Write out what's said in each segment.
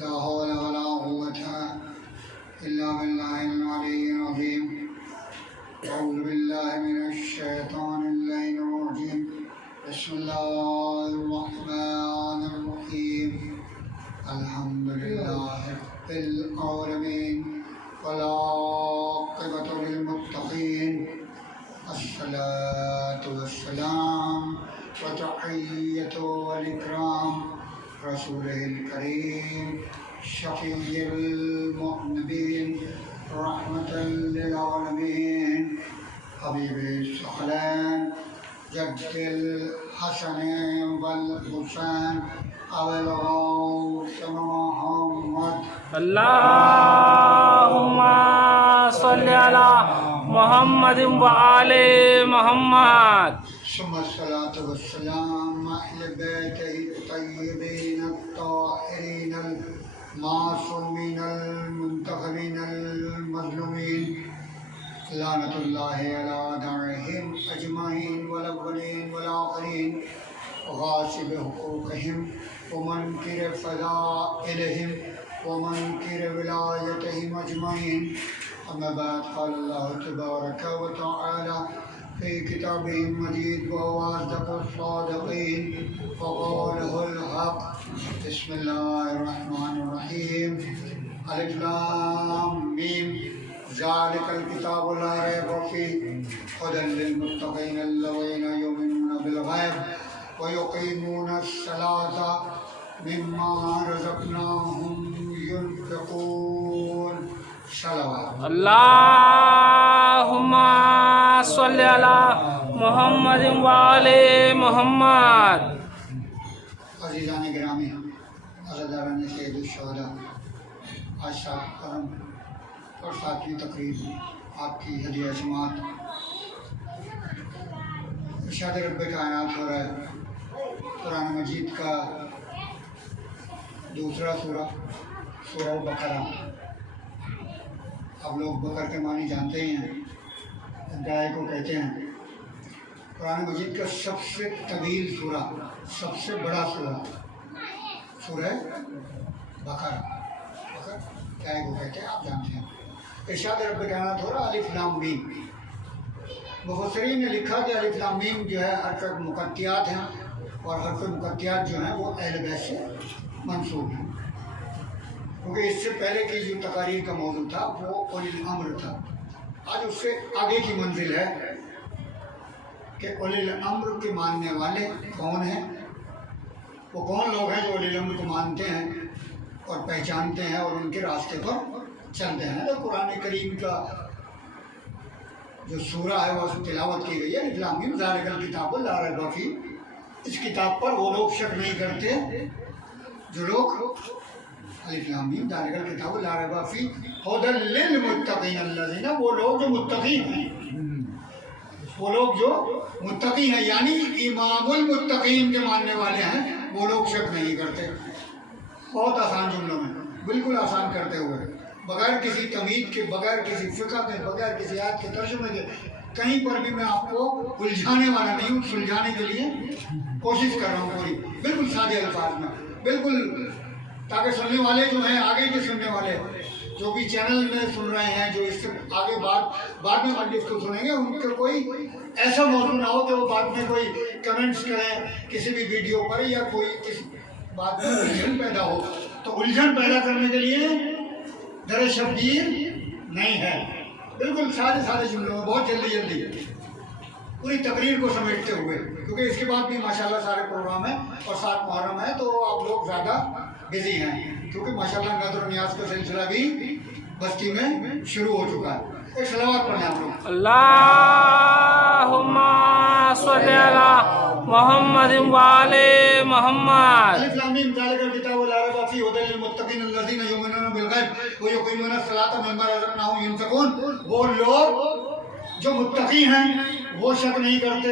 ला हौला वला कुव्वता इल्ला बिल्लाहिल अलिय्यिल अज़ीम। अऊज़ु बिल्लाहि मिनश शैतानिर रजीम। बिस्मिल्लाहिर रहमानिर रहीम। अल्हम्दुलिल्लाहि रब्बिल आलमीन वल आक़िबतु लिल मुत्तक़ीन। अस्सलातु वस्सलाम व तहिय्यतु वल इकराम रसूलिल करीम शफ़ीइल मुज़निबीन रहमतल लिल आलमीन हबीबिस सहलैन जद्दिल हसन वल हुसैन अबुल गौस मुहम्मद। अल्लाहुम्मा सल्लि अला मुहम्मद व आले मुहम्मद। सुम्मस्सलातु वस्सलाम अहले बैतिहि तय्यिबीन अत्ताहिरीन मासूमीन मुंतखबीन मज़लूमीन लानतुल्लाहि अला दाइहिम अजमाइन वल अव्वलीन वल आखिरीन गासिब हुकूक़हिम व मुनकिर फ़ज़ाइलहिम व मुनकिर विलायतिहिम अजमाइन। अम्मा बाद क़ाल अल्लाहु तबारक व तआला फ़ी किताबिहिल मजीद व हुवा अस्दक़ुस सादिक़ीन व क़ौलुहुल हक़। बिस्मिल्लाहिर रहमानिर रहीम। अलिफ लाम मीम ज़ालिकल किताबु ला रैब फ़ीह हुदल लिल मुत्तक़ीन अल्लज़ीना युमिनूना बिल ग़ैब व युक़ीमूनस सलाता मिम्मा रज़क़नाहुम युनफ़िक़ून। सलावत। अल्लाहुम्मा सल्लि अला मुहम्मद व आले मुहम्मद। अज़ीज़ान गिरामी, अज़ादारान सैयदुश शुहदा, आज सात करम और सातवीं तकरीब आपकी हदिया समात इरशाद रब्बे कायनात हो रहा है। कुरान मजीद का दूसरा सूरा सूरा बकरा। अब लोग बकर के मानी जानते ही हैं, गाय को कहते हैं। कुरान मजीद का सबसे तवील सूरा, सबसे बड़ा सूरा सूरा बकर। बकर गाय को कहते हैं, आप जानते हैं। इरशाद रब्बे कायनात हो रहा अलिफ लाम मीम। मुफस्सिरीन ने लिखा कि अलिफ लाम मीम जो है हरकत मुक़त्तियात हैं और हरकत मुक़त्तियात जो हैं वो अहले बैत से मंसूब हैं, क्योंकि इससे पहले की जो तकारीर का मौजूद था वो उलिल अम्र था। आज उससे आगे की मंजिल है कि उलिल अम्र के मानने वाले कौन हैं, वो कौन लोग हैं जो उलिल अम्र को मानते हैं और पहचानते हैं और उनके रास्ते पर चलते हैं। तो कुरान करीम का जो सूरा है वो तिलावत की गई है। अलिफ लाम मीम ज़ालिकल किताबु ला रैब फ़ीह। इस किताब पर वो लोग शक नहीं करते जो लोग अलिफ लाम मीम ज़ालिकल किताबु ला रैब फ़ीह हुदल लिल मुत्तक़ीन अल्लज़ीना, वो लोग जो मुत्तक़ी हैं, वो लोग जो मुत्तक़ी हैं यानी इमामुल मुत्तक़ीन के मानने वाले हैं, वो लोग शक नहीं करते। बहुत आसान जुमलों में, बिल्कुल आसान करते हुए, बगैर किसी तमीज़ के, बगैर किसी फ़िक़्ह के, बगैर किसी आयत के तर्जुमे के, कहीं पर भी मैं आपको उलझाने वाला नहीं हूँ, सुलझाने के लिए कोशिश कर रहा हूँ पूरी, बिल्कुल सादे अल्फाज में, बिल्कुल, ताकि सुनने वाले जो हैं, आगे के सुनने वाले जो भी चैनल में सुन रहे हैं, जो इससे आगे बाद में मजलिस को सुनेंगे, उनका कोई ऐसा मौजूद ना हो कि वो बाद में कोई कमेंट्स करें किसी भी वीडियो पर या कोई इस बात में उलझन पैदा हो। तो उलझन पैदा करने के लिए दर शब्दीर नहीं है, बिल्कुल सारे जुमलों में बहुत जल्दी पूरी तकरीर को समेटते हुए, क्योंकि इसके बाद भी माशाल्लाह सारे प्रोग्राम है और 7 मुहर्रम है, तो आप लोग ज़्यादा बिजी हैं, क्योंकि माशाल्लाह नज़र नियाज का सिलसिला भी बस्ती में शुरू हो चुका है। एक सलावत पढ़ें आप लोग। अल्लाहुम्मा सल्लि अला मुहम्मद व आले मुहम्मद। अलिफ लाम मीम ज़ालिकल किताबु ला रैब फ़ीह हुदल लिल मुत्तक़ीन अल्लज़ीना युमिनूना बिल ग़ैब व युक़ीमूना सलाता मिम्मा रज़क़नाहुम युनफ़िक़ून। वो लोग जो मुत्तक़ी हैं वो शक नहीं करते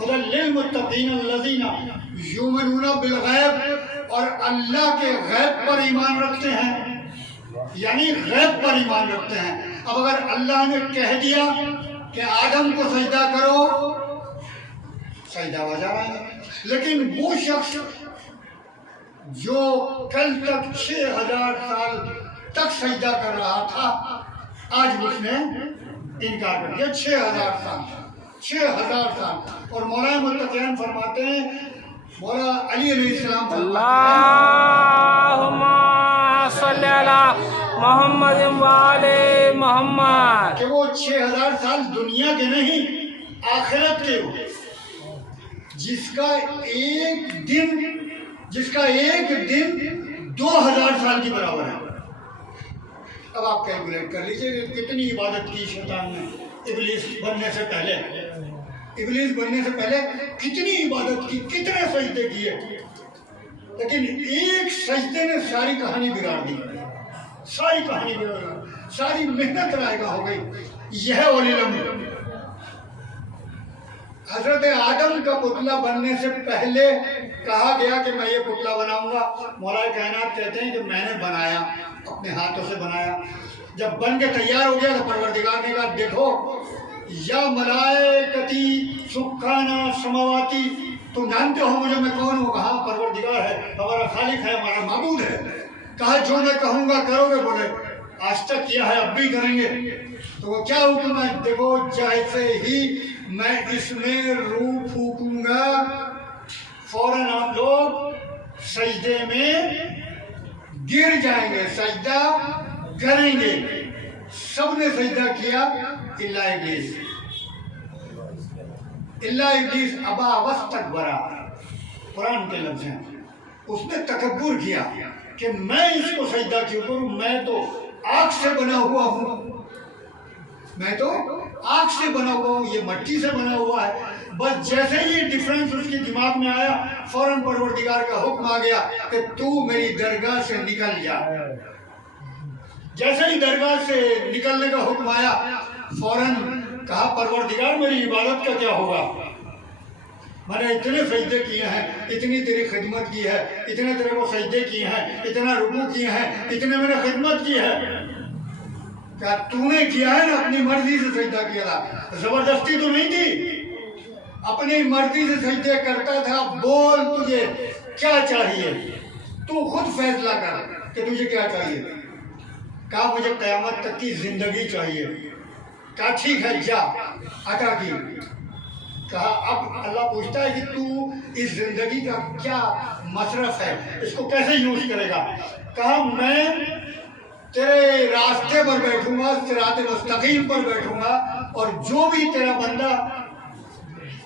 हुदल लिल मुत्तकीन अल्लज़ीना युमिनूना बिल गैब, और अल्लाह के गैब पर ईमान रखते हैं, यानी गैब पर ईमान रखते हैं। अब अगर अल्लाह ने कह दिया कि आदम को सजदा करो, सजदा हो जा रहा है। लेकिन वो शख्स जो कल तक 6000 साल तक सजदा कर रहा था, आज उसने इनकार कर दिया। 6000 साल। और मौलाना मुत्तकीन फरमाते हैं, मौला अली अलैहिस्सलाम अल्लाहुम्मा सल्ली अला मोहम्मद व आले मोहम्मद, कि वो 6000 साल दुनिया के नहीं आखिरत के हो, जिसका एक दिन 2000 साल के बराबर है। अब आप कैलकुलेट कर लीजिए कितनी इबादत की शैतान ने इब्लीस बनने से पहले कितनी इबादत की, कितने सजदे किए। लेकिन एक सजदे ने सारी कहानी बिगाड़ दी, सारी मेहनत रायगा हो गई। यह वलीलम हजरत आदम का पुतला बनने से पहले कहा गया कि मैं ये पुतला बनाऊंगा। मौलाए कायनात कहते हैं कि मैंने बनाया, अपने हाथों से बनाया। जब बन के तैयार हो गया तो परवरदिगार ने कहा, देखो या मलाइकती सुखाना समावाती, तुम जानते हो मुझे मैं कौन हूँ? कहा परवरदिगार है, हमारा खालिक है, हमारा माबूद है। कहा जो मैं कहूँगा करोगे? बोले आज तक किया है, अब भी करेंगे। तो वो क्या हुक्म है? देखो जैसे ही मैं इसमें रूह फूकूंगा, फौरन आप लोग सजदे में गिर जाएंगे, सजदा करेंगे। सबने सजदा किया इल्ला इब्लीस अबा वस्तकबरा, कुरान के लफ्ज़ हैं। उसने तकब्बुर किया कि मैं इसको सजदा क्यों करूं, मैं तो आग से बना हुआ हूं, ये मट्टी से बना हुआ है। बस जैसे ही डिफरेंस उसके दिमाग में आया, फौरन परवरदिगार का हुक्म आ गया कि तू मेरी दरगाह से निकल जा। जैसे ही दरगाह से निकलने का हुक्म आया, फौरन कहा परवरदिगार मेरी इबादत का क्या होगा? मैंने इतने सजदे किए हैं, इतनी तेरी खिदमत की है, इतने तेरे को सजदे किए हैं, इतना रुकू किए हैं, इतने मैंने खिदमत की है। क्या तूने किया है ना? अपनी मर्जी से सजदा किया था, जबरदस्ती तो नहीं थी, अपनी मर्जी से सजदे करता था। बोल तुझे क्या चाहिए, तू खुद फैसला कर कि तुझे क्या चाहिए। कहा मुझे क़यामत तक की जिंदगी चाहिए। कहा ठीक है जा, अता की। कहा अब अल्लाह पूछता है कि तू इस जिंदगी का क्या मसरफ है, इसको कैसे यूज करेगा? कहा मैं तेरे रास्ते पर बैठूंगा, सिरात मुस्तकीम पर बैठूंगा, और जो भी तेरा बंदा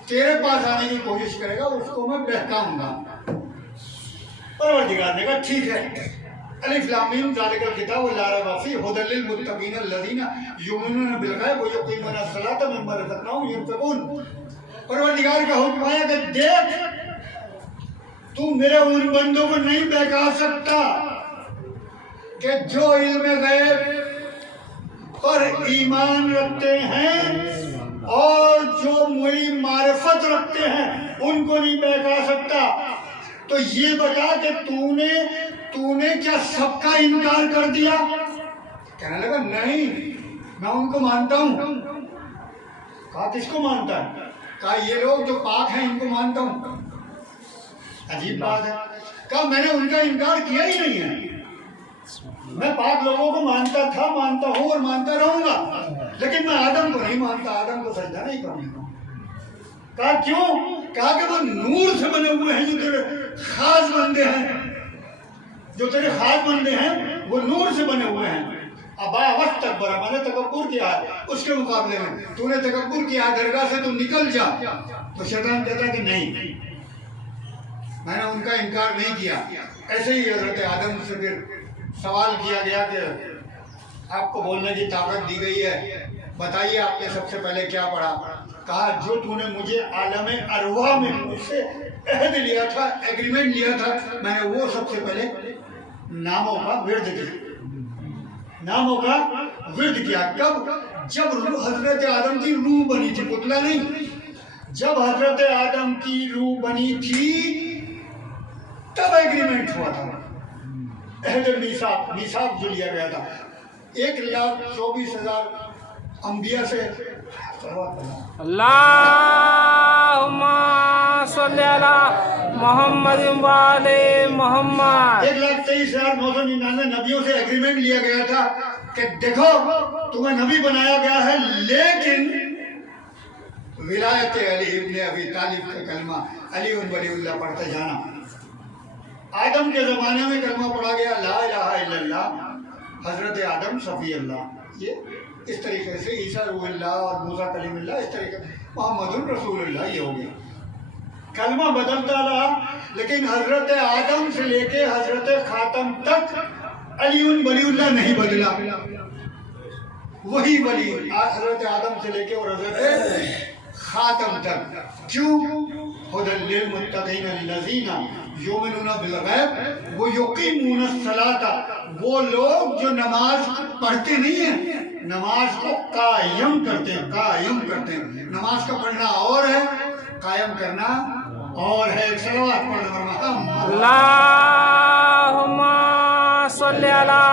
तेरे पास आने की कोशिश करेगा उसको मैं बहकाऊंगा। परवरदिगार ने कहा ठीक है। अलिफ लाम मीम ज़ालिकल किताबु ला रैब फ़ीह हुदल लिल मुत्तकीन अल्लज़ीना युमिनूना बिल गैब व युक़ीमूना अस्सलाता व मिम्मा रज़क़नाहुम युनफ़िक़ून। परवरदिगार का हुक्म आया कि देख तू मेरे उन बंदों को नहीं बहका सकता कि जो इल्म गैब पर ईमान रखते हैं और जो मेरी मारिफत रखते हैं, उनको नहीं बहका सकता। तो ये बता कि तूने क्या सबका इनकार कर दिया? कहने लगा नहीं, मैं उनको मानता हूं। कहा किसको मानता है? कहा ये लोग जो पाक हैं इनको मानता हूं। अजीब बात है। कहा मैंने उनका इनकार किया ही नहीं है, मैं पाक लोगों को मानता था, मानता हूं और मानता रहूंगा, लेकिन मैं आदम को नहीं मानता, आदम को सजदा नहीं करूंगा। कहा क्यों? कहा कि वो नूर से बने हुए हैं, जो तेरे खास बंदे हैं, वो नूर से बने हुए हैं। अबा वक्त तक बरा, मैंने तकब्बुर किया है, उसके मुकाबले में तूने तकब्बुर किया, दरगाह से तू निकल जा। तो शैतान कहता कि नहीं, मैंने उनका इनकार नहीं किया। ऐसे ही हजरत आदम से फिर सवाल किया गया कि आपको बोलने की ताकत दी गई है, बताइए आपने सबसे पहले क्या पढ़ा? कहा जो तूने मुझे आलम अरवाह में मुझसे अहद लिया था, एग्रीमेंट लिया था, मैंने वो सबसे पहले नामों का विर्द किया। कब? जब हजरत आदम की रूह बनी थी, पुतला नहीं। जब हजरत आदम की रूह बनी थी तब एग्रीमेंट हुआ था, अहद मीसाक जो लिया गया था 1,24,000 अंबिया से। अल्लाहुम्मा सल्ली अला मोहम्मद व आले मोहम्मद। 1,23,999 नबियों से एग्रीमेंट लिया गया था कि देखो तुम्हें नबी बनाया गया है, लेकिन विलायत अली इब्ने अबी तालिब का कलमा अली वलीउल्लाह पढ़ते जाना। आदम के ज़माने में कलमा पढ़ा गया ला इलाहा इल्लल्लाह, हज़रत आदम सफ़ी अल्लाह, ये इस तरीके से ईसा रूहुल्लाह और मूसा कलीमुल्लाह, इस तरीके मोहम्मदुर रसूलुल्लाह ये हो गया। कलमा बदलता रहा, लेकिन हज़रत आदम से लेके हज़रत खातम तक अली वलीउल्लाह नहीं बदला, वही वली हज़रत आदम से लेके और हज़रत खातम तक। क्यों? हुदल लिल मुत्तक़ीन अल्लज़ीना युमिनूना बिल गैब व युक़ीमूना सलाता, वो लोग जो नमाज पढ़ते नहीं है, नमाज को कायम करते हैं, कायम करते हैं। नमाज का पढ़ना और है, कायम करना और है। सलवात पढ़ना। अल्लाहुम्मा सल्ली अला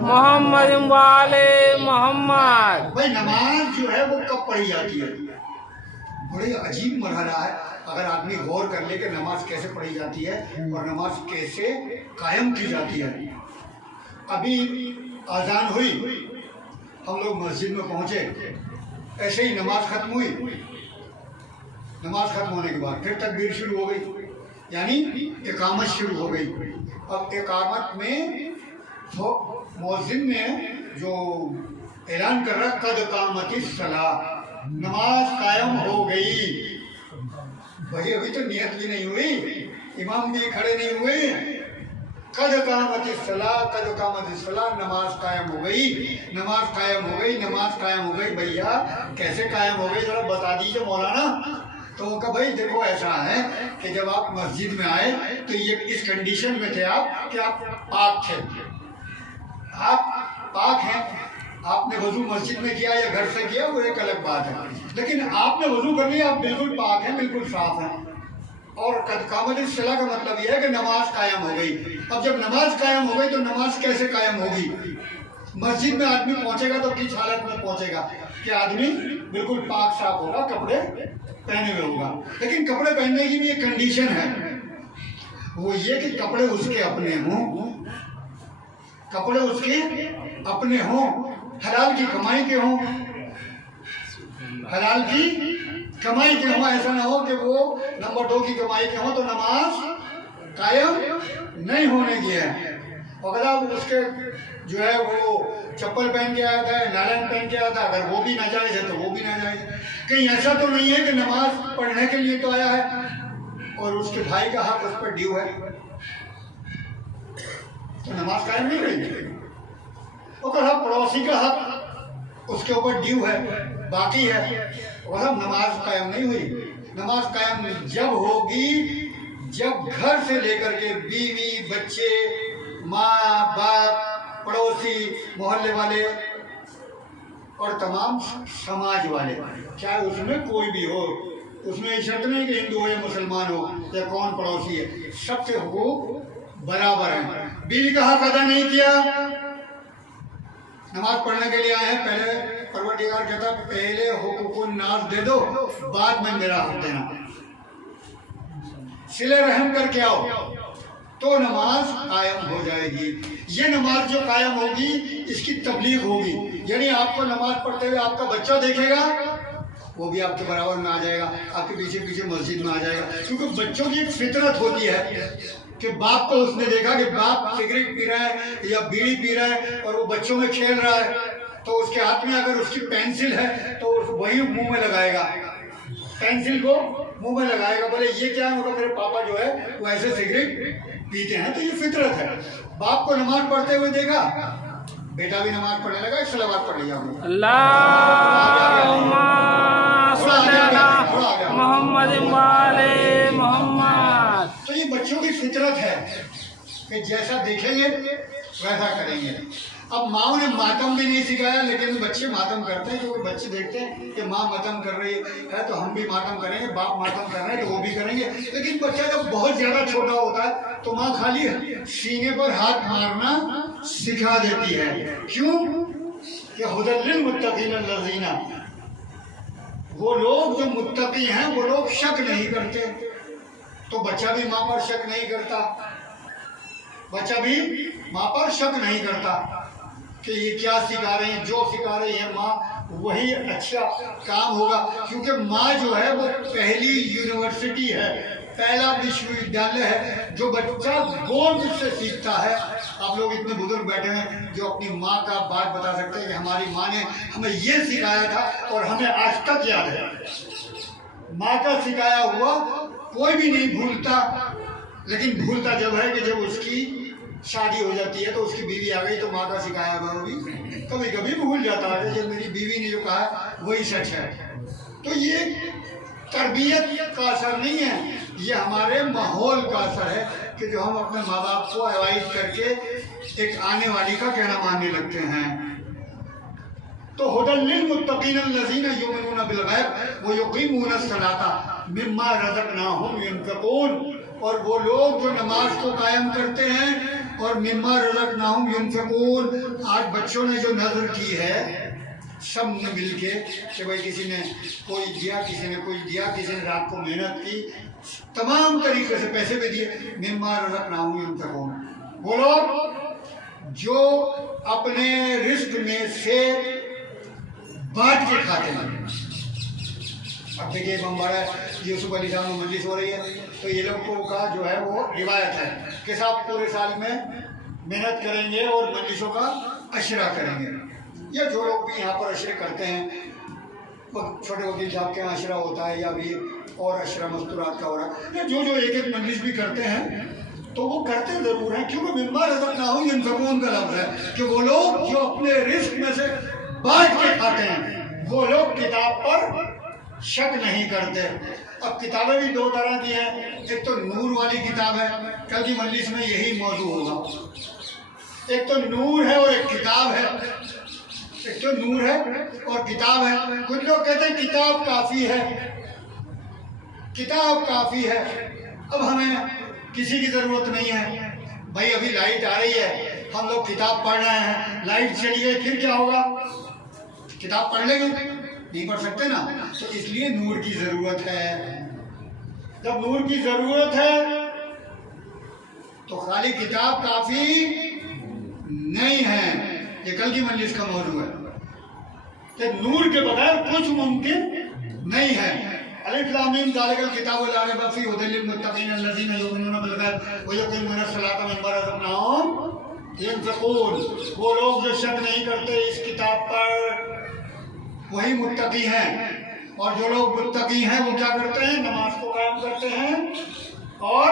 मोहम्मद व आले मोहम्मद। भाई नमाज जो है वो कब पढ़ी जाती है? बड़ी अजीब मरहला है, अगर आदमी गौर कर ले कि नमाज कैसे पढ़ी जाती है और नमाज कैसे कायम की जाती है। अभी आज़ान हुई, हम लोग मस्जिद में पहुंचे, ऐसे ही नमाज खत्म हुई। नमाज खत्म होने के बाद फिर तकबीर शुरू हो गई, यानी इकामत शुरू हो गई। अब इकामत में तो मौज़िन ने जो ऐलान कर रहा कद कामतिस सलाह, नमाज कायम हो गई। भाई अभी तो नियत भी नहीं हुई, इमाम भी खड़े नहीं हुए। कद कामतिस सलाह, कद कामतिस सलाह, नमाज कायम हो गई, नमाज कायम हो गई, नमाज कायम हो गई। भैया कैसे कायम हो गई जरा बता दीजिए मौलाना। तो वो कहा भाई देखो ऐसा है कि जब आप मस्जिद में आए तो ये इस कंडीशन में थे आप कि आप पाक थे, आप पाक हैं। आपने वजू मस्जिद में किया या घर से किया वो एक अलग बात है, लेकिन आपने वजू कर लिया, आप बिल्कुल पाक हैं, बिल्कुल साफ हैं। और कद कामतिस सलाह का मतलब यह है कि नमाज कायम हो गई। अब जब नमाज कायम हो गई तो नमाज कैसे कायम होगी? मस्जिद में आदमी पहुंचेगा तो किस हालत में पहुंचेगा कि आदमी बिल्कुल पाक साफ होगा, कपड़े पहने हुए होगा। लेकिन कपड़े पहनने की भी एक कंडीशन है, वो ये कि कपड़े उसके अपने हों, कपड़े उसके अपने हों, हलाल की कमाई के हों, हलाल की कमाई के हों। ऐसा ना हो कि वो नंबर 2 की कमाई के हों तो नमाज कायम नहीं होने की है। अगर आप उसके जो है वो चप्पल पहन के आया था, नारायण पहन के आया था, अगर वो भी नाजायज है तो वो भी नाजायज है। कहीं ऐसा तो नहीं है कि नमाज पढ़ने के लिए तो आया है और उसके भाई का हक उस पर ड्यू है, तो नमाज कायम नहीं रहेगी। और हम पड़ोसी का हक उसके ऊपर ड्यू है, बाकी है, और हम नमाज कायम नहीं हुई। नमाज कायम जब होगी जब घर से लेकर के बीवी, बच्चे, माँ बाप, पड़ोसी, मोहल्ले वाले और तमाम समाज वाले, चाहे उसमें कोई भी हो, उसमें शर्त नहीं कि हिंदू हो या मुसलमान हो या कौन पड़ोसी है, सबसे हुकूक बराबर हैं। बीवी का हक अदा नहीं किया, नमाज पढ़ने के लिए आए हैं, पहले परवरदिगार कहता पहले हुकूकुन नास दे दो, बाद में मेरा हक देना। सिले रहम करके आओ तो नमाज कायम हो जाएगी। ये नमाज जो कायम होगी इसकी तबलीग होगी, यानी आपको नमाज पढ़ते हुए आपका बच्चा देखेगा, वो भी आपके बराबर में आ जाएगा, आपके पीछे पीछे मस्जिद में आ जाएगा। क्योंकि बच्चों की एक फितरत होती है कि बाप को उसने देखा कि बाप सिगरेट पी रहा है या बीड़ी पी रहा है और वो बच्चों में खेल रहा है, तो उसके हाथ में अगर उसकी पेंसिल है तो वही मुंह में लगाएगा, पेंसिल को मुंह में लगाएगा, बोले ये क्या है, मतलब मेरे पापा जो है वो ऐसे सिगरेट पीते हैं। तो ये फितरत है। बाप को नमाज पढ़ते हुए देखा, बेटा भी नमाज पढ़ने लगा, सलावत पढ़ लिया अल्लाहुम्मा सल्ली अला मोहम्मद व आले मोहम्मद। तो ये बच्चों की फितरत है कि जैसा देखेंगे वैसा करेंगे। अब माओ ने मातम भी नहीं सिखाया, लेकिन बच्चे मातम करते हैं, क्योंकि बच्चे देखते हैं कि माँ मातम कर रही है तो हम भी मातम करेंगे, बाप मातम कर रहे हैं तो वो भी करेंगे। लेकिन बच्चा जब बहुत ज्यादा छोटा होता है तो माँ खाली सीने पर हाथ मारना सिखा देती है। क्यों? कि हुदल लिल मुत्तकीन लजीना, वो लोग जो मुत्तकी हैं वो लोग शक नहीं करते। तो बच्चा भी माँ पर शक नहीं करता, बच्चा भी माँ पर शक नहीं करता कि ये क्या सिखा रही है, जो सिखा रही है माँ वही अच्छा काम होगा। क्योंकि माँ जो है वो पहली यूनिवर्सिटी है, पहला विश्वविद्यालय है जो बच्चा गोद से सीखता है। आप लोग इतने बुजुर्ग बैठे हैं जो अपनी माँ का बात बता सकते हैं कि हमारी माँ ने हमें ये सिखाया था और हमें आज तक याद है। माँ का सिखाया हुआ कोई भी नहीं भूलता, लेकिन भूलता जब है कि जब उसकी शादी हो जाती है तो उसकी बीवी आ गई तो माँ का सिखाया हुआ वो भी कभी कभी भूल जाता है। जब मेरी बीवी ने जो कहा वही सच है। तो ये तरबियत का असर नहीं है, ये हमारे माहौल का असर है कि जो हम अपने माँ बाप को एडवाइज करके एक आने वाली का कहना मानने लगते हैं। तो हुदल लिल मुत्तकीन लजीना युमिनूना बिल गैब व युकीमूना सलाता मिम्मा रज़क़नाहुम युनफ़िक़ून, और वो लोग जो नमाज को कायम करते हैं और मिम्मा रज़क़नाहुम युनफ़िक़ून। आज बच्चों ने जो नज़र की है सब ने मिल के कि भाई किसी ने कोई दिया, किसी ने कुछ दिया, किसी ने रात को मेहनत की, तमाम तरीके से पैसे भी दिए। मिम्मा रज़क़नाहुम युनफ़िक़ून, वो लोग जो अपने रिस्क में से बांट के खाते हैं। अब देखिए बम्बारा यूसुफ अली साहब में मजलिस हो रही है तो ये लोगों का जो है वो रिवायत है कि साहब पूरे साल में मेहनत करेंगे और मजलिसों का अशरा करेंगे। या जो लोग भी यहाँ पर अशरे करते हैं, छोटे वकील साहब के यहाँ अशरा होता है या भी और अशरा मस्तूरात का हो रहा है, या जो एक एक मजलिस भी करते हैं तो वो करते ज़रूर हैं। क्योंकि मिम्मा रज़क़नाहुम युनफ़िक़ून का लफ्ज़ है कि वो लोग जो अपने रिस्क में से बांट के खाते हैं, वो लोग किताब पर शक नहीं करते। अब किताबें भी दो तरह की हैं, एक तो नूर वाली किताब है, कल की मजलिस में यही मौजू होगा। एक तो नूर है और एक किताब है, एक तो नूर है और किताब है। कुछ लोग कहते हैं किताब काफ़ी है, किताब काफ़ी है, अब हमें किसी की ज़रूरत नहीं है। भाई अभी लाइट आ रही है, हम लोग किताब पढ़ रहे हैं, लाइट चली गई फिर क्या होगा? किताब पढ़ लेंगे? नहीं पढ़ सकते ना। तो इसलिए नूर की ज़रूरत है। जब नूर की ज़रूरत है तो खाली किताब काफ़ी नहीं है। ये कल की मजलिस का मौजू है कि नूर के बगैर कुछ मुमकिन नहीं है। अलिफ लाम मीम ज़ालिकल किताबु ला रैब फीह हुदल लिल मुत्तक़ीन अल्लज़ीना युमिनूना बिल गैब व युक़ीमूना सलाता मिम्मा रज़क़नाहुम युनफ़िक़ून। वो लोग जो शक नहीं करते इस किताब पर वही मुत्तकी हैं। और जो लोग मुत्तकी हैं वो क्या करते हैं? नमाज को कायम करते हैं और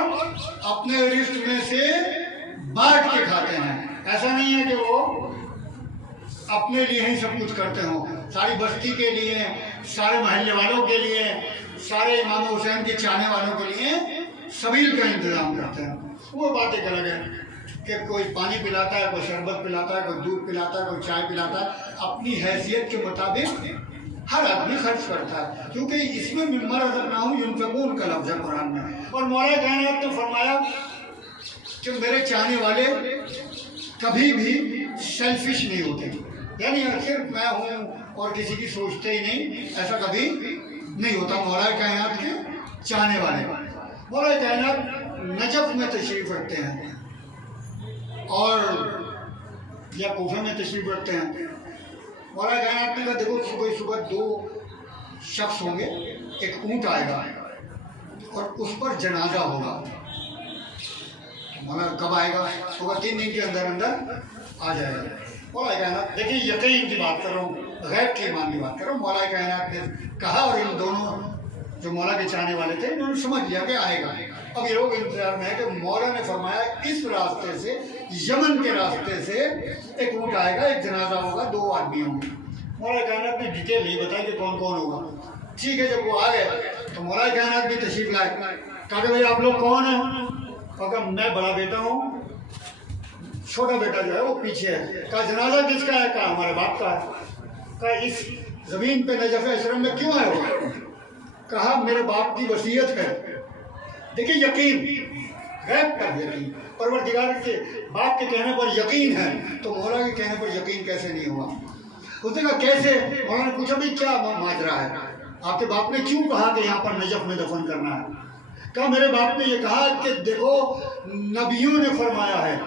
अपने रिस्क में से बांट के खाते हैं। ऐसा नहीं है कि वो अपने लिए ही सब कुछ करते हो, सारी बस्ती के लिए, सारे मोहल्ले वालों के लिए, सारे इमाम हुसैन के चाहने वालों के लिए सबील का इंतजाम करते हैं। वो बातें अलग है कि कोई पानी पिलाता है, कोई शरबत पिलाता है, कोई दूध पिलाता है, कोई चाय पिलाता है। अपनी हैसियत के मुताबिक हर आदमी खर्च करता है, क्योंकि इसमें मिम्मा रज़क़नाहुम युनफ़िक़ून का लफ्ज़ है कुरान में। और मौला कायनात ने फरमाया कि मेरे चाहने वाले कभी भी सेल्फिश नहीं होते, यानी सिर्फ मैं हूँ और किसी की सोचते ही नहीं, ऐसा कभी नहीं होता। मौला कायनात के चाहने वाले मौला कायनात नजफ में तशरीफ़ रखते हैं और या कूफे में तशरीफ़ रखते हैं। मौला कायनात ने कहा देखो सुबह सुबह दो शख्स होंगे, एक ऊँट आएगा और उस पर जनाजा होगा। मौला कब आएगा? होगा 3 दिन के अंदर अंदर आ जाएगा। मौला कायनात देखिए यकीन की बात कर रहा हूँ, गैब के ईमान की बात कर रहा हूँ। मौला कायनात ने कहा और इन दोनों जो मौला के चाहने वाले थे इन्होंने समझ लिया कि आएगा। अब ये लोग इंतजार में है कि मौला ने फरमाया इस रास्ते से, यमन के रास्ते से एक ऊँट आएगा, एक जनाजा होगा, 2 आदमी होंगे। मौला कायनात ने डिटेल नहीं बताई कि कौन कौन होगा। ठीक है, जब वो आ गए तो मौला कायनात भी तशरीफ लाए। कहा भाई आप लोग कौन हैं? कहा मैं बड़ा बेटा हूँ, छोटा बेटा जो है वो पीछे है। कहा जनाजा किसका है? कहा हमारे बाप का है। कहा इस जमीन पे नजफ अशरम में क्यों आए हो? कहा मेरे बाप की वसीयत है। देखिए यकीन, गैब पर यकीन, परवरदिगार के बाप के कहने पर यकीन है, तो मौला के कहने पर यकीन कैसे नहीं हुआ? उसने कहा कैसे? मौला ने पूछा भाई क्या माजरा है, आपके बाप ने क्यों कहा कि यहाँ पर नजफ में दफन करना है? कहा मेरे बाप ने ये कहा कि देखो नबियों ने फरमाया है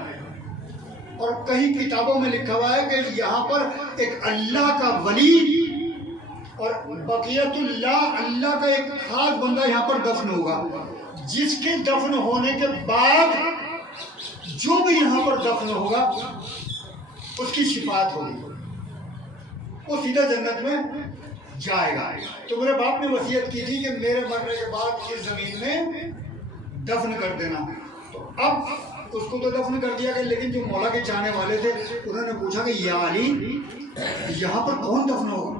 और कई किताबों में लिखा हुआ है कि यहाँ पर एक अल्लाह का वली और बकियतुल्लाह, अल्लाह का एक खास बंदा यहाँ पर दफन होगा, जिसके दफन होने के बाद जो भी यहाँ पर दफन होगा उसकी शिफात होगी, वो सीधा जन्नत में जाएगा। तो मेरे बाप ने वसीयत की थी कि मेरे मरने के बाद इस जमीन में दफन कर देना। तो अब उसको तो दफन कर दिया गया, लेकिन जो मौला के चाहने वाले थे उन्होंने पूछा कि या अली यहाँ पर कौन दफन होगा?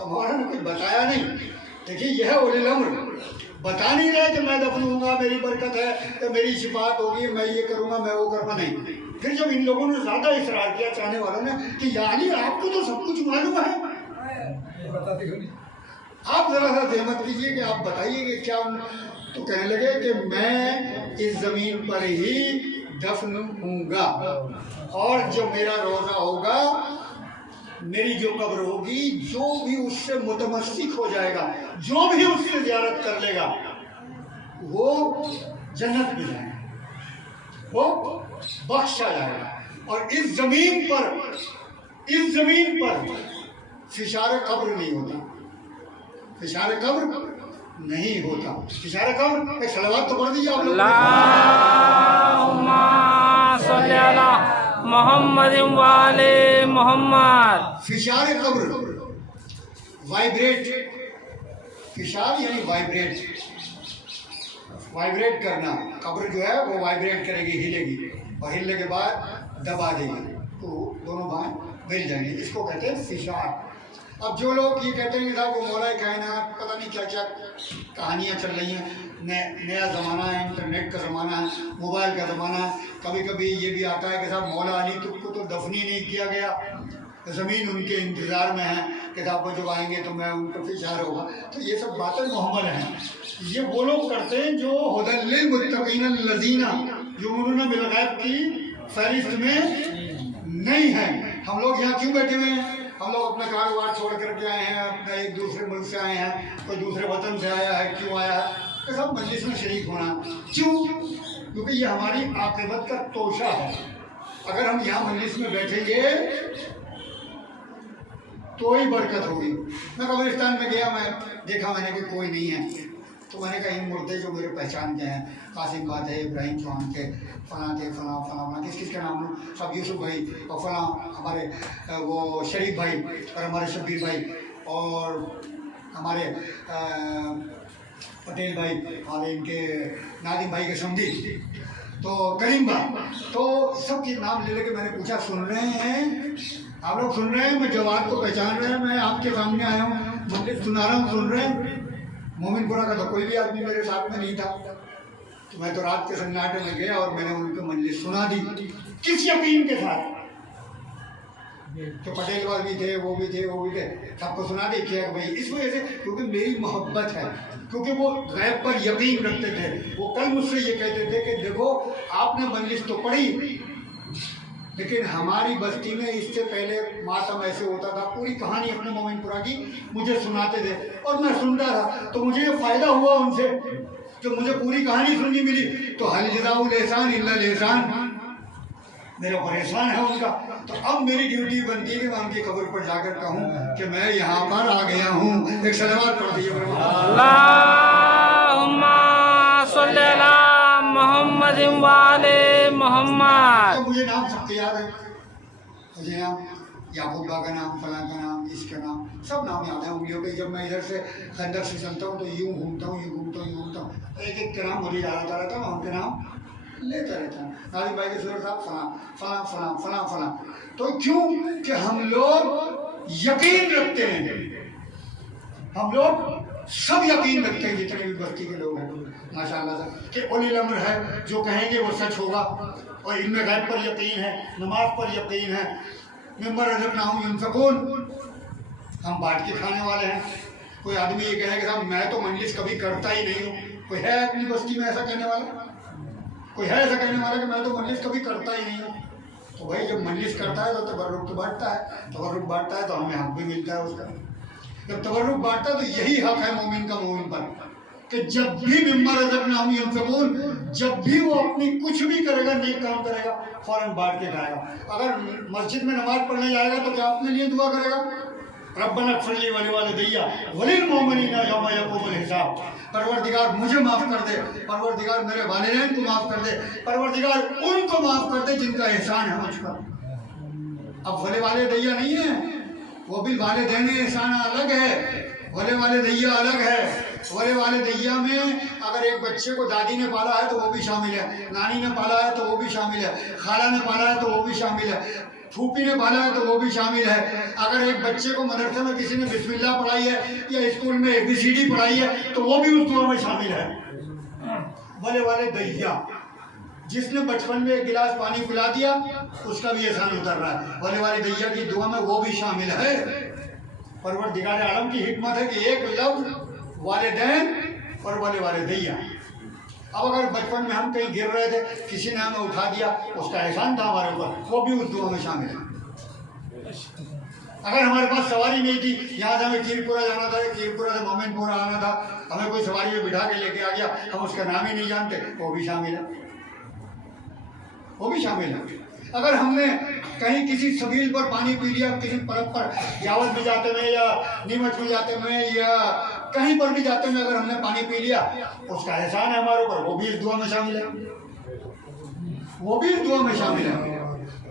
अब मौला ने कुछ बताया नहीं। देखिए यह है उलिल अम्र, बता नहीं रहे कि मैं दफन हूँगा, मेरी बरकत है, तो मेरी शिफात होगी, मैं ये करूँगा, मैं वो करूँगा, नहीं। फिर जब इन लोगों ने ज़्यादा इसरार किया चाहने वालों ने कि या अली आपको तो सब कुछ मालूम है, आप जरा सा सहमत कीजिए कि आप बताइए कि क्या। तो कहने लगे कि मैं इस जमीन पर ही दफन हूँगा और जो मेरा रोज़ा होगा, मेरी जो कब्र होगी, जो भी उससे मुतमस्सिक हो जाएगा, जो भी उससे ज़ियारत कर लेगा, वो जन्नत में जाएगा, वो बख्शा जाएगा। और इस जमीन पर फिशार कब्र नहीं होता, फिशार कब्र नहीं होता। फिशार कब्र, एक सलावत तो पढ़ दीजिए आप लोग। अल्लाहुम्मा सल्ली अला मोहम्मद वाले मोहम्मद। फिशार कब्र, वाइब्रेट, फिशार यानी वाइब्रेट, वाइब्रेट करना। कब्र जो है वो वाइब्रेट करेगी, हिलेगी, और हिलने के बाद दबा देगी, तो दोनों बाएं मिल जाएंगे, इसको कहते हैं फिशार। अब जो लोग ये कहते हैं कि साहब वो मौला कायनात, पता नहीं क्या क्या कहानियाँ चल रही हैं, नया ज़माना है, इंटरनेट का ज़माना है, मोबाइल का ज़माना है, कभी कभी ये भी आता है कि साहब मौला अली तुमको तो दफनी नहीं किया गया, ज़मीन उनके इंतज़ार में है कि साहब वो जब आएंगे तो मैं उनको फिशार होगा। तो ये सब बातें मोहम्मद हैं, ये वो लोग करते हैं जो हुदल लिल मुत्तकीन लज़ीना, जो उन्होंने बिलगैब की फहरिस्त में नहीं है। हम लोग यहाँ क्यों बैठे हुए हैं? हम लोग अपना कारोबार छोड़ करके आए हैं, अपना एक दूसरे मुल्क से आए हैं, कोई दूसरे वतन से आया है, क्यों आया है? तो सब मजलिस में शरीक होना। क्यों? क्योंकि ये हमारी आक़िबत का तोशा है। अगर हम यहाँ मजलिस में बैठेंगे तो ही बरकत होगी। मैं कब्रिस्तान में गया, मैं देखा मैंने कि कोई नहीं है, तो मैंने कहा इन मुर्दे जो मेरे पहचान के हैं, कासिम खान थे, इब्राहिम चौहान थे, फलां थे, फलां फलां फलां, किस किस का नाम लूँ, सब यूसुफ भाई और फलां हमारे वो शरीफ भाई और हमारे शब्बीर भाई और हमारे पटेल भाई और इनके नादिम भाई के समझी, तो करीम भाई, तो सबके नाम ले लेके मैंने पूछा सुन रहे हैं आप लोग? सुन रहे हैं? मैं जवाब को पहचान रहे हैं? मैं आपके सामने आया हूँ, मुझे सुना रहा हूँ, सुन रहे हैं? मोमिनपुरा का तो कोई भी आदमी मेरे साथ में नहीं था, तो मैं तो रात के सन्नाटे में गया और मैंने उनको मजलिस सुना दी। किस यकीन के साथ? तो पटेल वाले भी थे, वो भी थे, सबको सुना दी। क्या भाई? इस वजह से क्योंकि मेरी मोहब्बत है, क्योंकि वो गैब पर यकीन रखते थे। वो कल मुझसे ये कहते थे कि देखो आपने मजलिस तो पढ़ी, लेकिन हमारी बस्ती में इससे पहले मातम ऐसे होता था, पूरी कहानी अपने मोमिनपुरा की मुझे सुनाते थे और मैं सुनता था, तो मुझे ये फ़ायदा हुआ उनसे जो मुझे पूरी कहानी सुननी मिली। तो हल जज़ाउल एहसान इल्ला एहसान, मेरा परेशान है उनका। तो अब मेरी ड्यूटी बनती है कि मैं उनकी कब्र पर जाकर कहूँ कि मैं यहाँ पर आ गया हूँ। एक सलावत पढ़ दीजिए। अल्लाहुम्मा सल्ली अला मोहम्मद वाले मोहम्मद। तो मुझे नाम सबके याद है, मुझे नाम याकूब का नाम, फलां का नाम, इसका नाम, सब नाम याद है उंगलियों पे। जब मैं इधर से खंदर से चलता हूँ तो यूँ घूमता हूँ, एक एक का नाम मुझे याद आता रहता है, उनके नाम लेता रहता है। नादिम भाई के सुर साहब फलां फलां फलां फलां फलां। तो क्यों कि हम लोग यकीन रखते हैं, हम लोग सब यकीन रखते हैं जितने भी बस्ती के लोग हैं माशाअल्लाह से कि उलिल अम्र है, जो कहेंगे वो सच होगा, और इनमें गैब पर यकीन है, नमाज पर यकीन है। मिम्बर रज़क़नाहुम युनफ़िक़ून, हम बांट के खाने वाले हैं। कोई आदमी ये कहे कि साहब मैं तो मजलिस कभी करता ही नहीं हूँ, कोई है अपनी बस्ती में ऐसा कहने वाला? कोई है ऐसा कहने वाला कि मैं तो मजलिस कभी करता ही नहीं हूँ? तो भाई जब मजलिस करता है तो तबर्रुक तो बांटता है, तबर्रुक बांटता है तो हमें हक भी मिलता है उसका। जब तबर्रुक बांटता है तो यही हक है मोमिन का मोमिन पर कि जब भी मिम्बर रज़क़नाहुम युनफ़िक़ून, जब भी वो अपनी कुछ भी करेगा, नेक काम करेगा, फौरन बांट के खाएगा। अगर मस्जिद में नमाज पढ़ने जाएगा तो क्या अपने लिए दुआ करेगा? रब्बना इग़फ़िर ली वलिवालिदैया वलिल मोमिनीना यौम यक़ूमुल हिसाब, परवरदिगार मुझे माफ़ कर दे, परवरदिगार मेरे वालिदैन को माफ़ कर दे, परवरदिगार उनको माफ़ कर दे जिनका एहसान है मुझ पर। अब वलिवालिदैया नहीं है, वो भी वालिदैन एहसान अलग है, वलिवालिदैया अलग है। वलिवालिदैया में अगर एक बच्चे को दादी ने पाला है तो वो भी शामिल है, नानी ने पाला है तो वो भी शामिल है, खाला ने पाला है तो वो भी शामिल है, फूफी ने पाला है तो वो भी शामिल है। अगर एक बच्चे को मदरसे में किसी ने बिस्मिल्लाह पढ़ाई है या स्कूल में ABCD पढ़ाई है तो वो भी उस दुआ में शामिल है। वलिवालिदैया, जिसने बचपन में एक गिलास पानी पिला दिया उसका भी एहसान उतर रहा है, वलिवालिदैया की दुआ में वो भी शामिल है। परवरदिगार आलम की हिकमत है कि एक लफ्ज़ वालिदैन और वलिवालिदैया। अब अगर बचपन में हम कहीं गिर रहे थे, किसी ने हमें उठा दिया, उसका एहसान था हमारे ऊपर, वो भी उस दुआ में शामिल है। अगर हमारे पास सवारी नहीं थी, यहाँ से हमें कीरपुरा जाना था, कीरपुरा से मोमिनपुरा आना था, हमें कोई सवारी में बिठा के लेके आ गया, हम उसका नाम ही नहीं जानते, वो भी शामिल है, वो भी शामिल है। अगर हमने कहीं किसी सबील पर पानी पी लिया, किसी परब पर जावत में जाते में या नीमच में जाते में या कहीं पर भी जाते में अगर हमने पानी पी लिया, उसका एहसान है हमारे ऊपर, वो भी इस दुआ में शामिल है, वो भी इस दुआ में शामिल है।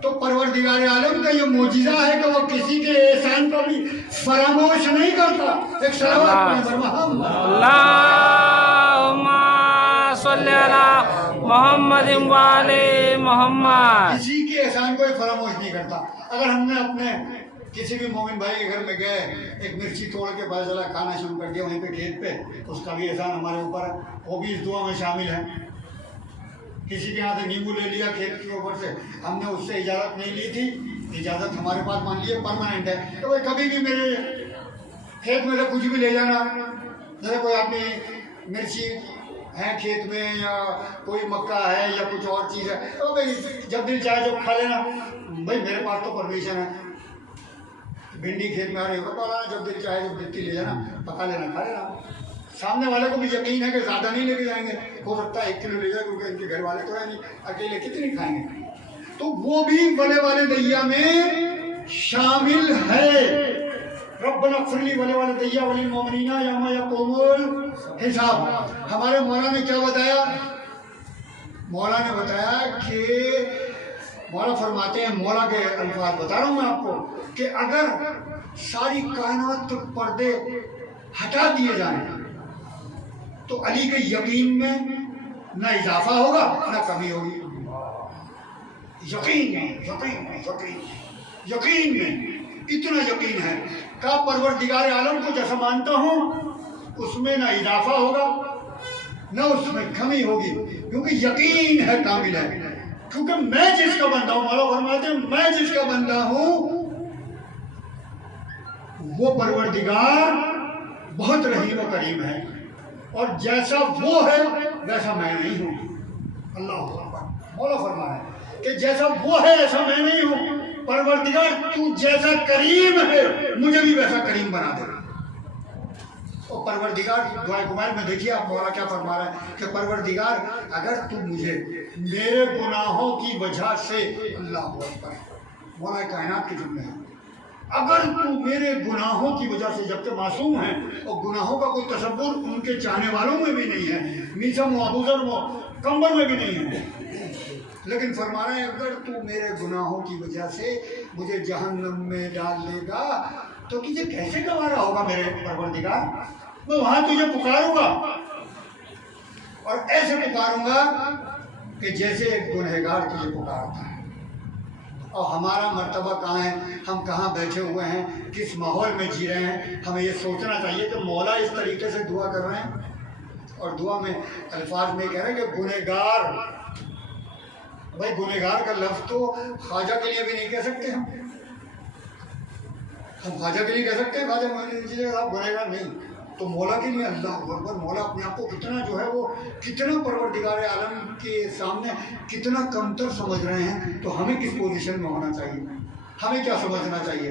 तो परवरदिगार आलम का ये मोजिज़ा है कि वो किसी के एहसान को भी फरामोश नहीं करता। एक सलावत पढ़ें मोहम्मद सल्ली अला मोहम्मद वाले मोहम्मद। किसी के एहसान को फरामोश नहीं करता। अगर हमने अपने किसी भी मोमिन भाई के घर में गए, एक मिर्ची तोड़ के पता चला खाना शुरू कर दिया वहीं पे खेत पे, उसका भी एहसान हमारे ऊपर है, वो भी इस दुआ में शामिल है। किसी के यहाँ से नींबू ले लिया खेत के ऊपर से, हमने उससे इजाज़त नहीं ली थी, इजाज़त हमारे पास मान लीजिए परमानेंट है, तो भाई कभी भी मेरे खेत में से कुछ भी ले जाना। जैसे कोई आदमी मिर्ची है खेत में या कोई मक्का है या कुछ और चीज़ है, तो भाई जब दिल चाहे जब खा लेना, भाई मेरे पास तो परमिशन है। भिंडी खेत में आ रही होगा तो जब दिल चाहे जब दिल ले जाना, पका लेना, खा लेना। सामने वाले को भी यकीन है कि ज़्यादा नहीं लेके जाएंगे, हो सकता है 1 किलो ले जाए क्योंकि इनके घर वाले तो है नहीं, अकेले कितनी खाएंगे, तो वो भी वलिवालिदैया में शामिल है। रब्बना इग़फ़िर ली वलिवालिदैया वलिल मोमिनीना यौम यक़ूमुल हिसाब। हमारे मौला ने क्या बताया? मौला ने बताया कि मौला फरमाते हैं, मौला के अल्फाज बता रहा हूँ मैं आपको, कि अगर सारी कायनात के पर्दे हटा दिए जाए तो अली के यकीन में न इजाफा होगा न कमी होगी। यकीन में, यकीन में, यकीन यकीन में इतना यकीन है का परवरदिगार आलम को जैसा मानता हूँ उसमें न इजाफा होगा न उसमें कमी होगी, क्योंकि यकीन है, कामिल है। क्योंकि मैं जिसका बंदा हूँ, मौला फरमाते हैं मैं जिसका बंदा हूँ वो परवरदिगार बहुत रहीम और करीम है, और जैसा वो है वैसा मैं नहीं हूँ। अल्लाह अकबर। मौला फरमाया कि जैसा वो है ऐसा मैं नहीं हूँ, परवरदिगार तू जैसा करीम है मुझे भी वैसा करीम बना दे। और परवरदिगार दुआ कुमार में देखिए आप मौला क्या फरमा रहा है कि परवरदिगार अगर तू मुझे मेरे गुनाहों की वजह से, अल्लाह अकबर, मौला कायनात की जुमले हैं, अगर तू मेरे गुनाहों की वजह से, जबकि मासूम है और गुनाहों का कोई तसव्वुर उनके चाहने वालों में भी नहीं है, मीसम अबूजर कंबर में भी नहीं है, लेकिन फरमा रहे हैं अगर तू मेरे गुनाहों की वजह से मुझे जहन्नम में डाल देगा तो तुझे कैसे गवारा होगा मेरे परवरदिगार। मैं वहां तुझे पुकारूंगा और ऐसे पुकारूंगा कि जैसे एक गुनहगार तुझे पुकारता है। और हमारा मर्तबा कहाँ है, हम कहाँ बैठे हुए हैं, किस माहौल में जी रहे हैं। हमें ये सोचना चाहिए कि मौला इस तरीके से दुआ कर रहे हैं। और दुआ में अल्फाज में कह रहे हैं कि गुनहगार, भाई गुनहगार का लफ्ज़ तो ख्वाजा के लिए भी नहीं कह सकते हम ख्वाजा के लिए कह सकते हैं, ख्वाजा मोहम्मद आप गुनहगार नहीं, तो मौला के लिए अल्लाह अकबर। मौला अपने आप को कितना जो है वो कितना परवरदिगार आलम के सामने कितना कमतर समझ रहे हैं। तो हमें किस पोजीशन में होना चाहिए, हमें क्या समझना चाहिए,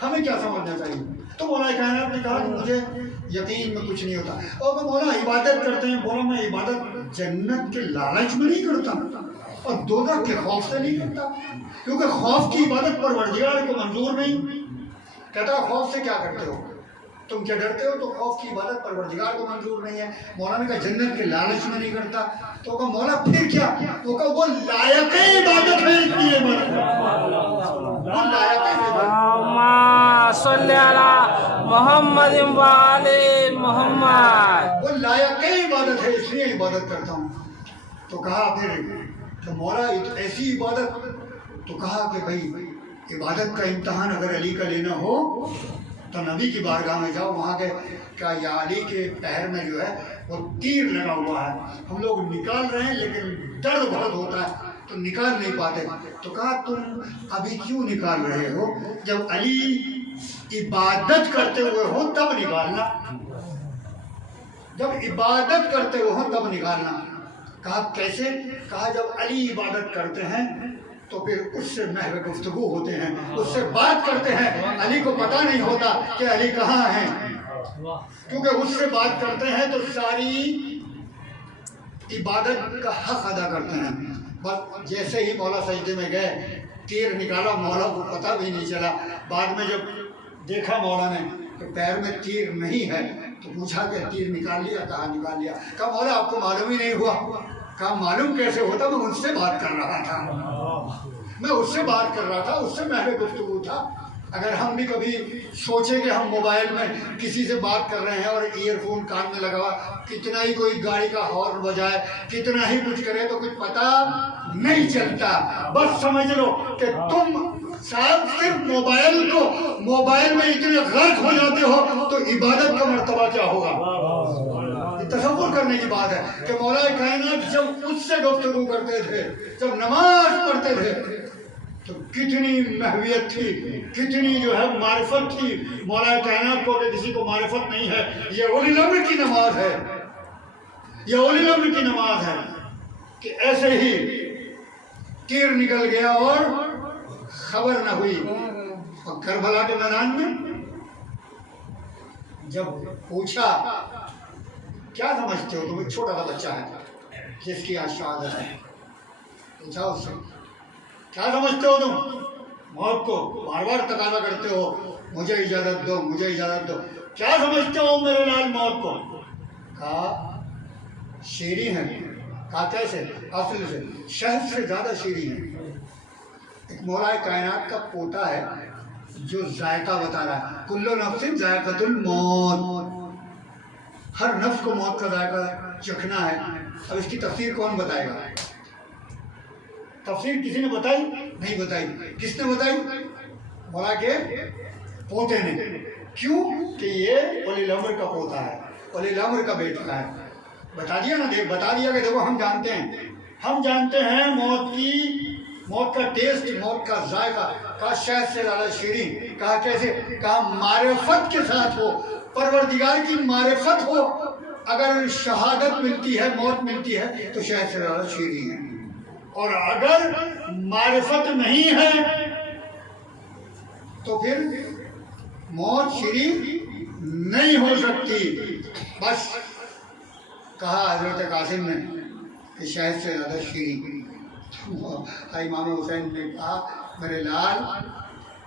हमें क्या समझना चाहिए। तो मौला कायनात ने कहा कि मुझे यकीन में कुछ नहीं होता। और वो मौला इबादत करते हैं, बोला मैं इबादत जन्नत के लालच में नहीं करता और दोज़ख के खौफ से नहीं करता, क्योंकि खौफ की इबादत परवरदिगार को मंजूर नहीं। कहता खौफ से क्या करते हो, तुम क्या डरते हो, तो खौफ की इबादत परवरदिगार को मंजूर नहीं है। मौला ने कहा जन्नत के लालच में नहीं करता। तो कहा मौला फिर क्या, तो कहा वो लायक इबादत है, इसलिए वो लायक मोहम्मद मोहम्मद, वो लायक इबादत है इसलिए इबादत करता हूँ। तो कहा फिर तो मौला ऐसी इबादत, तो कहा कि भाई इबादत का इम्तहान अगर अली का लेना हो तो नबी की बारगाह में जाओ, वहाँ के क्या या अली के पैर में जो है वो तीर लगा हुआ है, हम लोग निकाल रहे हैं लेकिन दर्द बहुत होता है तो निकाल नहीं पाते। तो कहा तुम अभी क्यों निकाल रहे हो, जब अली इबादत करते हुए हो तब निकालना, जब इबादत करते हुए हो तब निकालना। कहा कैसे, कहा जब अली इबादत करते हैं तो फिर उससे महव गुफ्तगू होते हैं, उससे बात करते हैं, अली को पता नहीं होता कि अली कहाँ हैं, क्योंकि उससे बात करते हैं तो सारी इबादत का हक अदा करते हैं। बस जैसे ही मौला सजदे में गए, तीर निकाला, मौला को पता भी नहीं चला। बाद में जब देखा मौला ने तो पैर में तीर नहीं है, तो पूछा कि तीर निकाल लिया, कहा निकाल लिया। कहा मौला आपको मालूम ही नहीं हुआ। कहा मालूम कैसे होता, मैं उनसे बात कर रहा था, मैं उससे बात कर रहा था, उससे महवे गुफ्तगू था। अगर हम भी कभी सोचे कि हम मोबाइल में किसी से बात कर रहे हैं और ईयरफोन कान में लगा, कितना ही कोई गाड़ी का हॉर्न बजाए, कितना ही कुछ करे तो कुछ पता नहीं चलता। बस समझ लो कि तुम शायद सिर्फ मोबाइल में इतने गर्क हो जाते हो तो इबादत का मर्तबा क्या होगा। तसव्वुर करने की बात है कि मौला कायनात जब उससे गुफ्तगू करते थे, जब नमाज पढ़ते थे, तो कितनी महवियत थी, कितनी जो है मारिफत थी। मौला कायनात को अगर किसी को मारिफत नहीं है, ये उलिल अम्र की नमाज है, ये उलिल अम्र की नमाज है कि ऐसे ही तीर निकल गया और खबर न हुई। और करबला के मैदान में जब पूछा क्या समझते हो तुम, एक छोटा सा बच्चा है जिसकी आज शहादत है, पूछा उससे क्या समझते हो तुम, मौत को बार बार तकाजा करते हो, मुझे इजाज़त दो, मुझे इजाज़त दो, क्या समझते हो मेरे लाल मौत को। कहा शीरी है। कहा कैसे, असल से शहद से ज़्यादा शीरी है। एक मौला कायनात का पोता है जो जायका बता रहा है, कुल्लु नफ्सिन जायकातुल मौत, हर नफ्स को मौत का जायका चखना है। अब इसकी तफसीर कौन बताएगा, तफसीर किसी ने बताई नहीं बताई, किसने बताई, मौला के पोते ने। क्यों कि ये उलिल अम्र का पोता है, उलिल अम्र का बेटा है। बता दिया ना, देख बता दिया कि देखो हम जानते हैं मौत का टेस्ट, मौत का जायका। कहा शहद से ज़्यादा शीरीं। कहा कैसे, कहा मारिफत के साथ हो, परवरदिगार की मारिफत हो, अगर शहादत मिलती है, मौत मिलती है तो शहद से ज़्यादा शीरीं है। और अगर मारिफत नहीं है तो फिर मौत शीरीं नहीं हो सकती। बस कहा हजरत कासिम ने कि शहद से ज़्यादा शीरीं। इमाम हुसैन ने कहा मेरे लाल,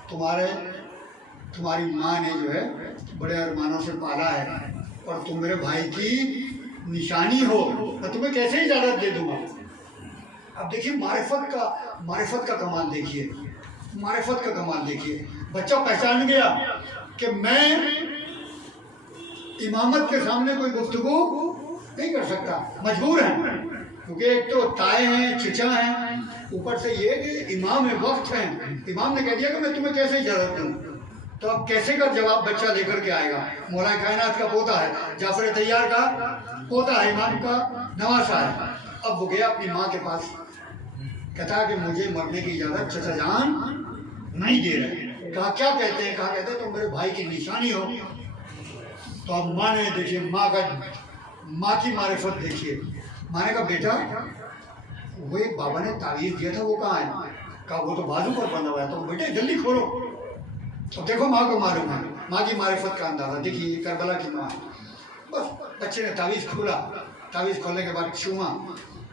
तुम्हारी माँ ने जो है बड़े अरमानों से पाला है और तुम मेरे भाई की निशानी हो, मैं तुम्हें कैसे इजाज़त दे दूँगा। अब देखिए मारिफत का कमाल देखिए, मारिफत का कमाल देखिए। बच्चा पहचान गया कि मैं इमामत के सामने कोई गुफ्तगू नहीं कर सकता, मजबूर हैं, क्योंकि एक तो ताए हैं, चिचा हैं, ऊपर से ये कि इमाम वक्त हैं। इमाम ने कह दिया कि मैं तुम्हें कैसे इजाज़त दूँ, तो अब कैसे का जवाब बच्चा लेकर के आएगा? मौला कायनात का पोता है, जाफर तैयार का पोता है, इमाम का नवासा है। अब वो गया अपनी माँ के पास, कहता है कि मुझे मरने की इजाज़त चचा जान नहीं दे रहे। कहा क्या कहते हैं? कहा कहते हैं तो मेरे भाई की निशानी हो। तो अब माँ ने देखिए, माँ की मारिफत देखिए। माँ ने कहा बेटा वो एक बाबा ने तावीज़ दिया था, वो कहाँ है? कहा वो तो बाजू पर बंधा हुआ है। तो बेटे जल्दी खोलो। तो देखो माँ को मालूम है, माँ की मारिफत का अंदाजा देखिए, करबला की माँ है। बस बच्चे ने तावीज़ खोला, तावीज़ खोलने के बाद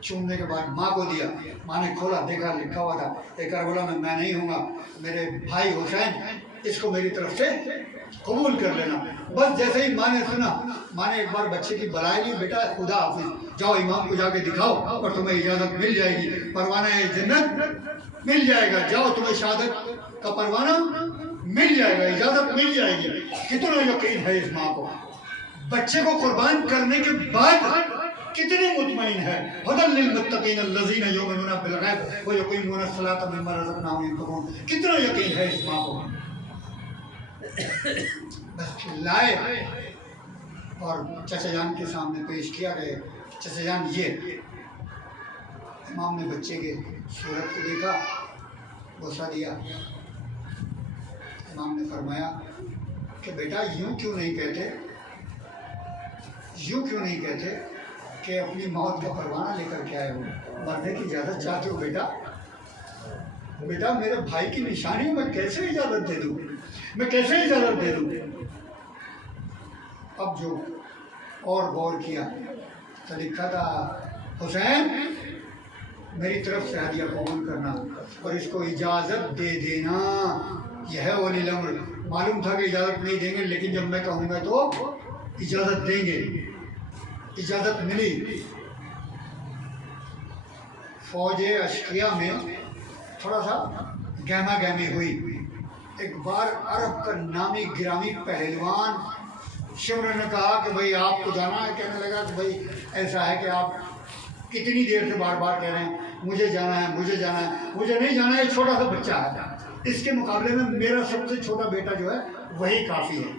चूमने के बाद माँ को दिया। माँ ने खोला, देखा लिखा हुआ था एक करबला में मैं नहीं हूँगा, मेरे भाई हुसैन, इसको मेरी तरफ से कबूल कर लेना। बस जैसे ही माँ ने सुना, माँ ने एक बार बच्चे की बलाई ली, बेटा खुदा हाफिज, जाओ इमाम को जाके दिखाओ और तुम्हें इजाज़त मिल जाएगी, परवाना जन्नत मिल जाएगा, जाओ तुम्हें शहादत का परवाना मिल जाएगा, इजाज़त मिल जाएगी। कितना यकीन है इस माँ को, बच्चे को कुर्बान करने के बाद कितनी मुतमईन है। हुदल लिल मुत्तकीन अल्लज़ीना युमिनूना बिल गैब व युक़ीमूना अस्सलाता मिम्मा रज़क़नाहुम यunfiqून। कितना यकीन है इस माँ को। बस लाए और चचा जान के सामने पेश किया गया। चचा जान ये, इमाम ने बच्चे के सूरत को देखा, बोसा दिया। इमाम ने फरमाया कि बेटा यूँ क्यों नहीं कहते, यूँ क्यों नहीं कहते कि अपनी मौत का परवाना लेकर के आए हो, मरने की इजाज़त चाहते हो? बेटा मेरे भाई की निशानी मैं कैसे इजाज़त दे दूँ, मैं कैसे इजाज़त दे दूँ? अब जो और गौर किया तो लिखा था हुसैन मेरी तरफ से हदिया कबूल करना और इसको इजाज़त दे देना, यह है वलील अम्र। मालूम था कि इजाज़त नहीं देंगे, लेकिन जब मैं कहूँगा तो इजाज़त देंगे। इजाज़त मिली। फौज अशकिया में थोड़ा सा गहमा गहमी हुई। एक बार अरब का नामी गिरामी पहलवान शिमर ने कहा कि भाई आपको जाना है। कहने लगा कि भाई ऐसा है कि आप कितनी देर से बार बार कह रहे हैं मुझे जाना है, मुझे जाना है। मुझे नहीं जाना है, छोटा सा बच्चा है, इसके मुकाबले में मेरा सबसे छोटा बेटा जो है वही काफ़ी है,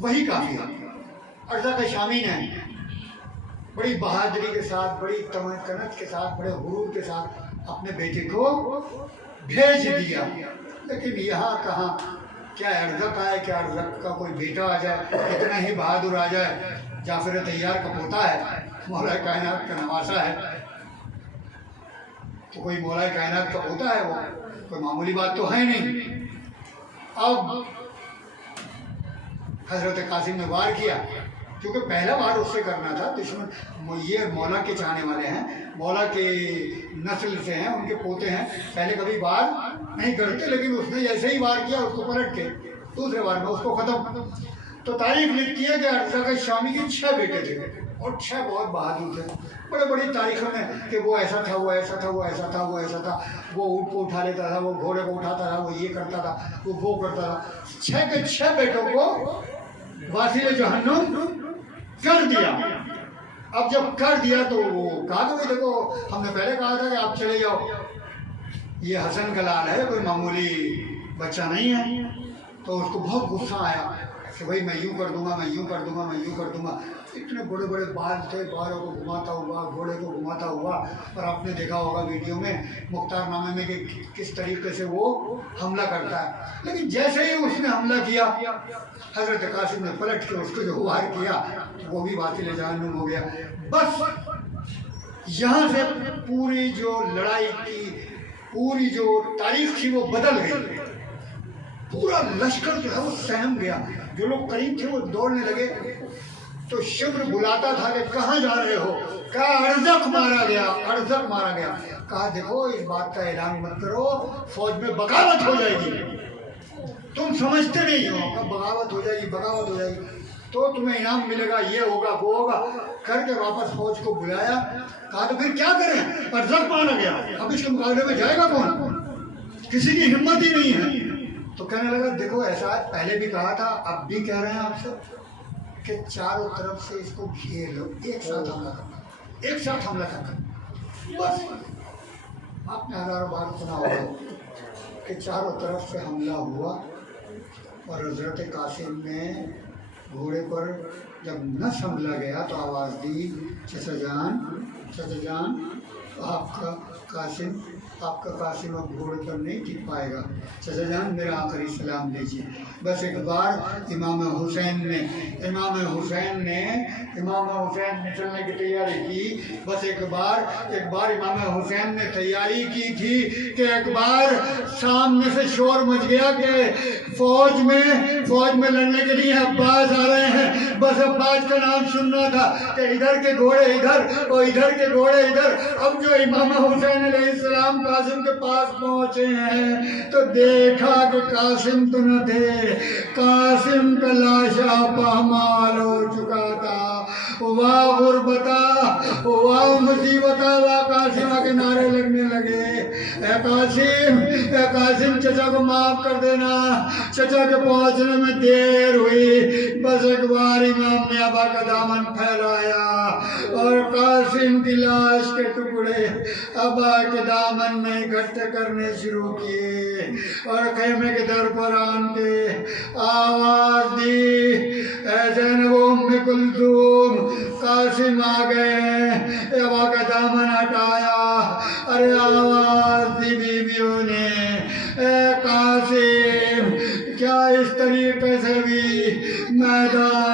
वही काफ़ी है। अर्जा का शामी ने बड़ी बहादुरी के साथ, बड़ी तमन्नत के साथ, बड़े गुरूर के साथ अपने बेटे को भेज दिया। लेकिन यहाँ कहाँ, क्या अर्जक आए, क्या अर्जक का कोई बेटा आ जाए, इतना ही बहादुर आ जाए। जाफर तैयार का पोता है, मौला कायनात का नवासा है, तो कोई मौला कायनात का पोता है, वो कोई मामूली बात तो है नहीं। अब हजरत कासिम ने वार किया, क्योंकि पहला वार उससे करना था। दुश्मन ये मौला के चाहने वाले हैं, मौला के नस्ल से हैं, उनके पोते हैं, पहले कभी वार नहीं करते, लेकिन उसने जैसे ही वार किया उसको पलट के दूसरे वार में उसको ख़त्म। तो तारीफ लिखती है कि अर्जा के शामी के 6 बेटे थे और 6 बहुत बहादुर थे। बड़े बड़ी तारीखों में कि वो ऐसा था, वो ऐसा था, वो ऐसा था, वो ऐसा था, वो ऊँट को उठा लेता था, वो घोड़े को उठाता था, वो ये करता था, वो करता था। 6 के 6 बेटों को वासिल जहन्नुम कर दिया। अब जब कर दिया तो वो कहा कि भाई देखो, हमने पहले कहा था कि आप चले जाओ, ये हसन का लाल है, कोई मामूली बच्चा नहीं है। तो उसको बहुत गुस्सा आया कि भाई मैं यूँ कर दूंगा, मैं यूँ कर दूंगा, मैं यूँ कर दूंगा। इतने बड़े बड़े बाल थे, बालों को घुमाता हुआ, घोड़े को घुमाता हुआ। और आपने देखा होगा वीडियो में मुख्तारनामे में कि किस तरीके से वो हमला करता है। लेकिन जैसे ही उसने हमला किया, हजरत कासिम ने पलट के उसको जो वार किया, वो भी वासिल जहन्नुम हो गया। बस यहाँ से पूरी जो लड़ाई की पूरी जो तारीख थी वो बदल गई। पूरा लश्कर जो है वो सहम गया। जो लोग करीब थे वो दौड़ने लगे। तो शिब्र बुलाता था कि कहाँ जा रहे हो? कहा अर्जक मारा गया, अर्जक मारा गया। कहा देखो इस बात का ऐलान मत करो, फौज में बगावत हो जाएगी, तुम समझते नहीं हो। कब बगावत हो जाएगी, बगावत हो जाएगी तो तुम्हें इनाम मिलेगा, ये होगा, वो होगा। करके वापस फौज को बुलाया। कहा तो फिर क्या करें, अर्जक मारा गया, अब इसके मुकाबले में जाएगा कौन? किसी की हिम्मत ही नहीं है। तो कहने लगा देखो ऐसा पहले भी कहा था, अब भी कह रहे हैं आपसे कि चारों तरफ से इसको घेर लो, एक साथ हमला करना, एक साथ हमला करना। बस आपने हजारों बार सुना होगा कि चारों तरफ से हमला हुआ और हजरत कासिम ने घोड़े पर जब न संभला गया तो आवाज़ दी, चचा जान आपका कासिम अब घोड़े पर नहीं टिक पाएगा, चचा जान मेरा आखिरी सलाम लीजिए। बस एक बार इमाम हुसैन ने चलने की तैयारी की। बस एक बार इमाम हुसैन ने तैयारी की थी कि एक बार सामने से शोर मच गया कि फौज में लड़ने के लिए अब्बास आ रहे हैं। बस अब्बास का नाम सुनना था कि इधर के घोड़े इधर और इधर के घोड़े इधर। अब जो इमाम हुसैन अलैहिस्सलाम कासिम के पास पहुंचे हैं तो देखा कि कासिम तो न थे, कासिम का लाशा पामाल हो चुका था। वाह गुरबता, वाह मुसीबता, वाह कासिम के नारे लगने लगे, ए कासिम चचा को माफ कर देना, चचा के पहुंचने में देर हुई। बस एक बार इमाम ने अबा का दामन फैलाया और कासिम की लाश के टुकड़े अबा के दामन में इकट्ठे करने शुरू किए और खेमे के दर पर आन के आवाज दी, ऐसे न वो उम्मे कुलसूम, कासिम आ गए। अबा का दामन हटाया, अरे आवाज दी बीवियों ने, ए कासिम क्या इस तरीके से भी मैदान